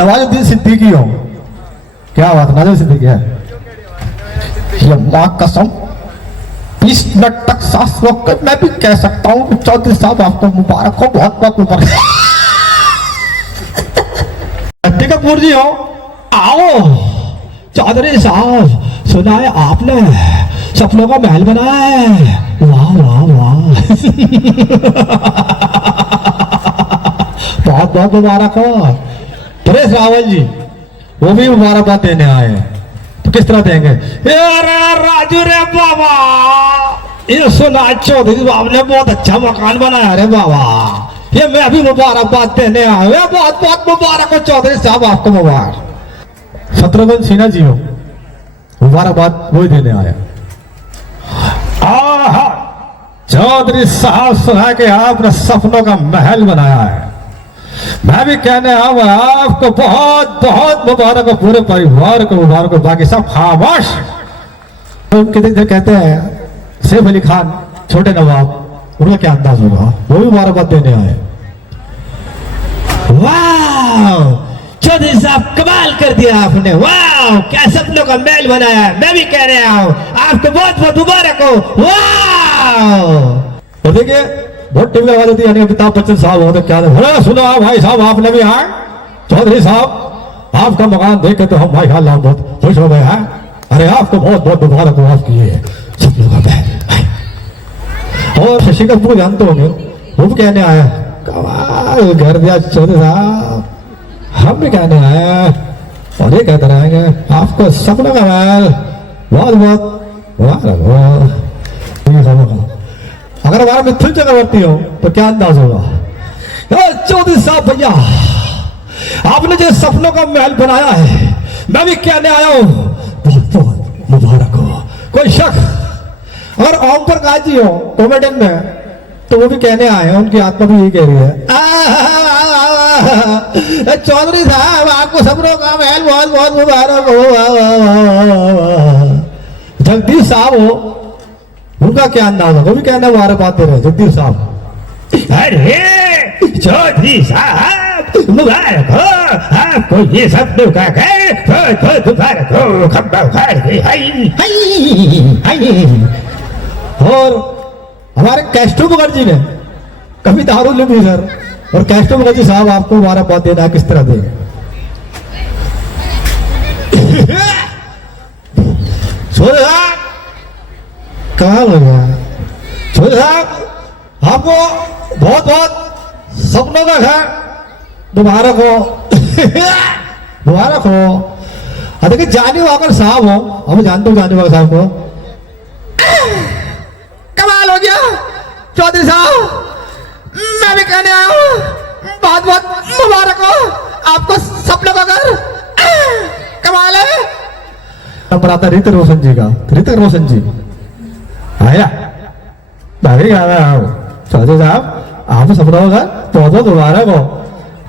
नवाजुद्दीन सिद्दीकी हो। क्या बात, नवाजुद्दीन सिद्दीकी है ये माँ कसम 20 मिनट तक सांस रोक कर मैं भी कह सकता हूँ चौधरी साहब आपको मुबारक हो, बहुत बहुत मुबारक। कपूर जी हो, आओ चौधरी साहब, सुना है आपने सपनों का महल बनाया है, वाह वाह वाह। बहुत बहुत मुबारक हो। परेश रावल जी वो भी मुबारकबाद देने आए हैं, तो किस तरह देंगे? राजू रे बाबा, ये सुना चौधरी साहब ने बहुत अच्छा मकान बनाया रे बाबा, ये मैं अभी मुबारकबाद देने आया हूँ। बहुत बहुत मुबारक हो चौधरी साहब, आपको मुबारक। शत्रुघ्न सिन्हा जी हो, मुबारकबाद वही देने आया। चौधरी साहब सुना के आपने सपनों का महल बनाया है, मैं भी कहने आऊँ आपको बहुत बहुत मुबारक हो, पूरे परिवार को मुबारक हो। बाकी सब खामोश। कितने कहते हैं सैफ अली खान छोटे नवाब, उनका क्या अंदाज होगा, वो भी मुबारकबाद देने आए। वाह चौधरी साहब कमाल कर दिया आपने, वाह क्या सपनों का महल बनाया है, मैं भी कह रहा हूँ आपको बहुत बहुत मुबारक हो। वाह और देखिए बहुत टीवी लगा देती है, अमिताभ बच्चन साहब हो तो क्या सुनो भाई साहब, आपने भी आए चौधरी साहब, आपका मकान देख के तो हम भाई अल्लाह बहुत खुश हो गए हैं। अरे आपको बहुत बहुत मुबारक हो, आपकी ये सपनों का महल। और शशि कपूर जानते होंगे, वो भी कहने आया कमाल घर दिया चौधरी साहब, हम भी कहने आए और ये कहते रहेंगे आपको सपनों का महल बहुत बहुत मुबारक हो। अगर हमारा मिथुन चक्रवर्ती हो तो क्या अंदाज होगा? चौधरी साहब भैया, आपने जो सपनों का महल बनाया है, मैं भी कहने आया हूं बहुत बहुत मुबारक हो। कोई शक? अगर ओम प्रकाश जी हो कॉमेडियन में, तो वो भी कहने आए हैं, उनकी आत्मा भी यही कह रही है चौधरी साहब आपको सपनों का महल बहुत बहुत मुबारक हो। जगदीश साहब हो, उनका क्या अंदाज है, वो भी कहना वारे बात दे रहे जगदीश साहब। अरे चौधरी साहब मुबारक हो, आपको ये सपनों का घर बहुत मुबारक हो। और हमारे कैस्ट्रो मुखर्जी ने कभी दारू ले भी सर, और कैस्ट्रो मुखर्जी साहब आपको हमारा बात देना है, किस तरह देंगे? कमाल हो गया चौधरी साहब, आपको बहुत बहुत सपनों का घर मुबारक हो। मुबारक हो। देखिए जानी वाकर साहब हो, हम जानते हो जानी वाकर साहब को, कमाल हो गया चौधरी साहब, मैं भी कहने आया हूँ बहुत बहुत मुबारक हो, आपको सपनों का घर। कमाल है। नंबर आता ऋतिक रोशन जी का, ऋतिक रोशन जी आया, चौधरी साहब आपको सपनों का घर बहुत बहुत मुबारक हो।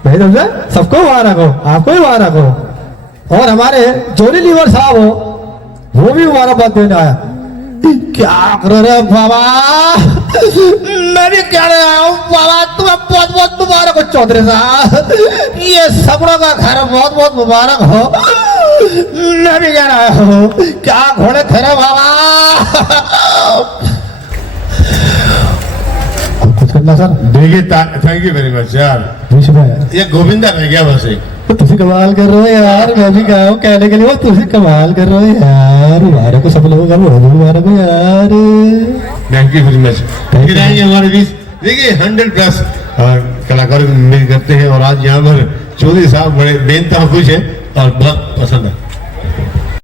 नहीं समझे, सबको मुबारक हो, आपको भी मुबारक हो। और हमारे जोनी लीवर साहब हो, वो भी मुबारकबाद देने आया। क्या कर रहे बाबा, मैं भी कह रहा हूँ बाबा तुम्हें बहुत बहुत मुबारक हो चौधरी साहब, ये सपनों का घर बहुत बहुत मुबारक हो। मैं भी कह रहा हूँ क्या घोड़े थे रे बाबा। कुछ करना सर? देखिए थैंक यू वेरी मच यार, ये गोविंदा रह गया बस एक। तो तुझे कमाल कर रहे हो यार, मैं भी कहा हूँ कहने के लिए, तुझे कमाल कर रहे हो यार, मुबारक को सब लोगों का मुबारक हो यार। Thank you very much. हमारे बीच देखिए 100+ कलाकार मिल करते हैं, और आज यहाँ पर चौधरी साहब बड़े बेनता खुश है और बहुत पसंद है।